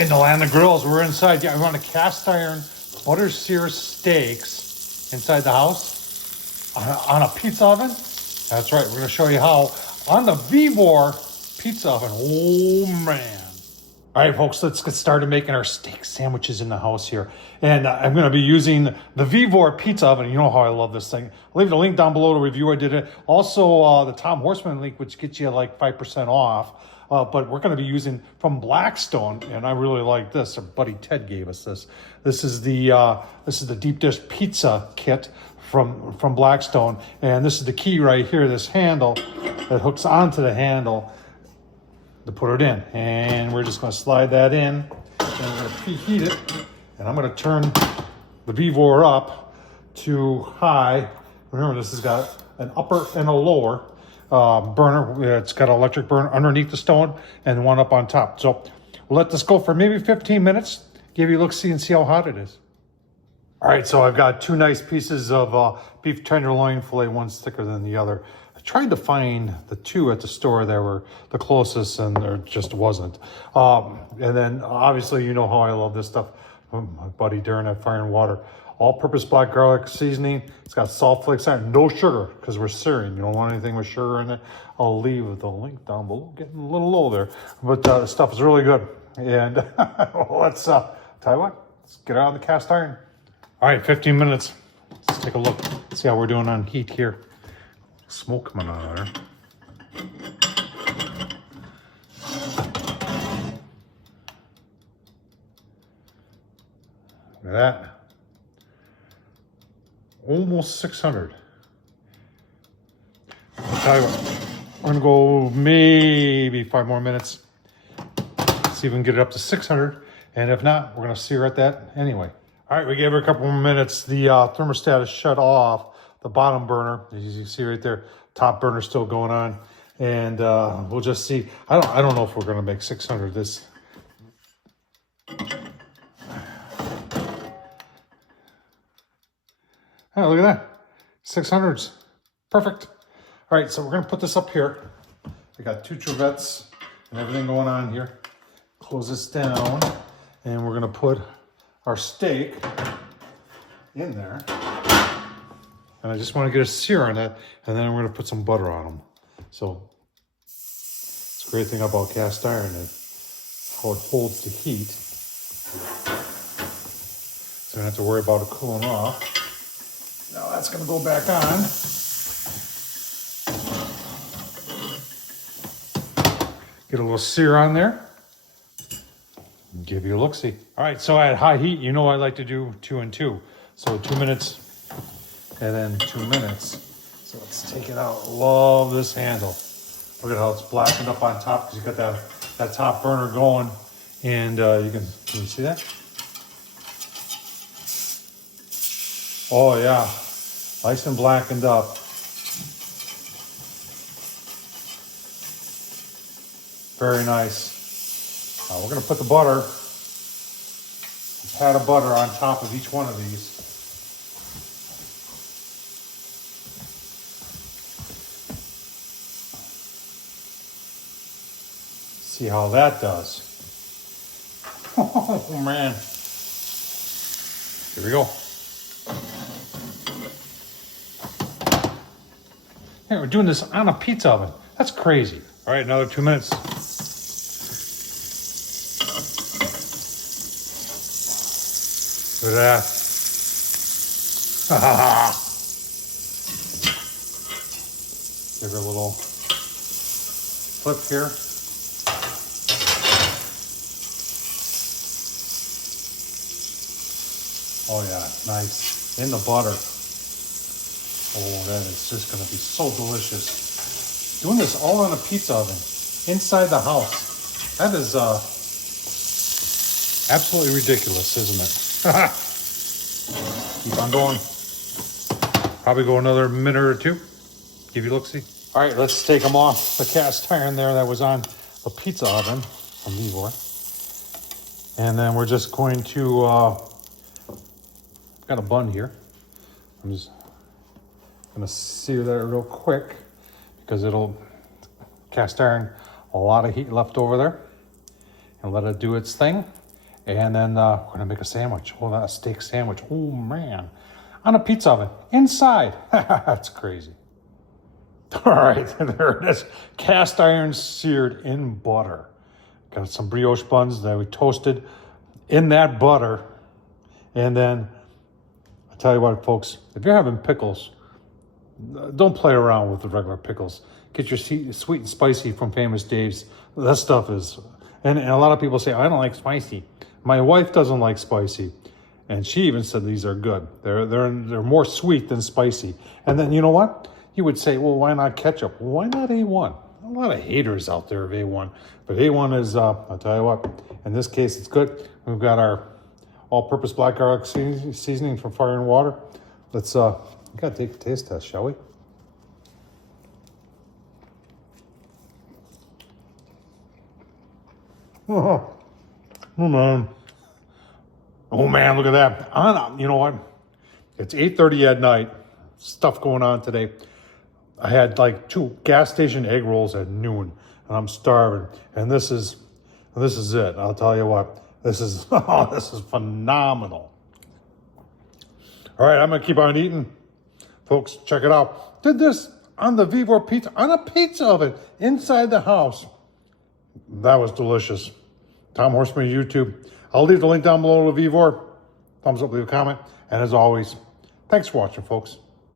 In the land of grills, we're inside. Yeah, I want a cast iron butter sear steaks inside the house on a pizza oven. That's right. We're going to show you how on the VEVOR pizza oven. Oh man. All right, folks, let's get started making our steak sandwiches in the house here. And I'm going to be using the VEVOR pizza oven. You know how I love this thing. I'll leave the link down below to review. I did it. Also, the Tom Horsman link, which gets you like 5% off. But we're going to be using from Blackstone, and I really like this. Our buddy Ted gave us this. This is the deep dish pizza kit from Blackstone, and this is the key right here. This handle that hooks onto the handle to put it in, and we're just going to slide that in, and we're going to preheat it, and I'm going to turn the VEVOR up to high. Remember, this has got an upper and a lower burner. It's got an electric burner underneath the stone and one up on top. So we'll let this go for maybe 15 minutes, give you a look, see, and see how hot it is. All right, so I've got two nice pieces of beef tenderloin filet, one's thicker than the other. I tried to find the two at the store that were the closest, and there just wasn't. And then obviously, you know how I love this stuff from my buddy Darren at Fire and Water. All-purpose black garlic seasoning. It's got salt flakes on it, no sugar, because we're searing. You don't want anything with sugar in it. I'll leave the link down below. Getting a little low there, but the stuff is really good. And let's tell you what, let's get it on the cast iron. All right, 15 minutes. Let's take a look. See how we're doing on heat here. Smoke coming out of there. Look at that. Almost 600. I'll tell you what, we're gonna go maybe 5 more minutes. See if we can get it up to 600. And if not, we're gonna sear at that anyway. All right, we gave it a couple more minutes. The thermostat is shut off. The bottom burner, as you can see right there, top burner still going on. And we'll just see. I don't know if we're gonna make 600 this. Oh, look at that. 600s. Perfect. All right, so we're going to put this up here. I got 2 trevettes and everything going on here. Close this down, and we're going to put our steak in there. And I just want to get a sear on it, and then we're going to put some butter on them. So it's a great thing about cast iron is how it holds the heat. So I don't have to worry about it cooling off. Now that's going to go back on. Get a little sear on there. Give you a look-see. All right, so at high heat, you know I like to do 2 and 2. So 2 minutes and then 2 minutes. So let's take it out. Love this handle. Look at how it's blackened up on top because you got that top burner going. And can you see that? Oh yeah, nice and blackened up. Very nice. We're gonna put the butter, a pat of butter on top of each one of these. See how that does. Oh man. Here we go. Hey, we're doing this on a pizza oven. That's crazy. All right, another 2 minutes. Look at that. Give her a little flip here. Oh yeah, nice. In the butter. Oh, that is just gonna be so delicious. Doing this all on a pizza oven, inside the house. That is absolutely ridiculous, isn't it? Keep on going. Probably go another minute or 2. Give you a look-see. All right, let's take them off the cast iron there that was on the pizza oven from VEVOR. And then we're just going to, got a bun here. I'm just gonna sear that real quick because it'll cast iron a lot of heat left over there, and let it do its thing. And then we're gonna make a sandwich. Oh, that steak sandwich. Oh man, on a pizza oven inside. That's crazy. All right, there it is. Cast iron seared in butter. Got some brioche buns that we toasted in that butter. And then, I tell you what, folks, if you're having pickles, don't play around with the regular pickles. Get your sweet and spicy from Famous Dave's. That stuff is, and a lot of people say, I don't like spicy. My wife doesn't like spicy. And she even said these are good. They're more sweet than spicy. And then, you know what? You would say, well, why not ketchup? Why not A1? A lot of haters out there of A1. But A1 is, I'll tell you what, in this case, it's good. We've got our all-purpose black garlic seasoning from Fire and Water. Let's, we gotta take a taste test, shall we? Oh man. Oh man, look at that. You know what? It's 8:30 at night. Stuff going on today. I had like 2 gas station egg rolls at noon, and I'm starving. And this is it. I'll tell you what. This is this is phenomenal. All right, I'm gonna keep on eating, folks. Check it out. Did this on the VEVOR pizza, on a pizza oven inside the house. That was delicious. Tom Horsman YouTube. I'll leave the link down below to VEVOR. Thumbs up, leave a comment, and as always, thanks for watching, folks.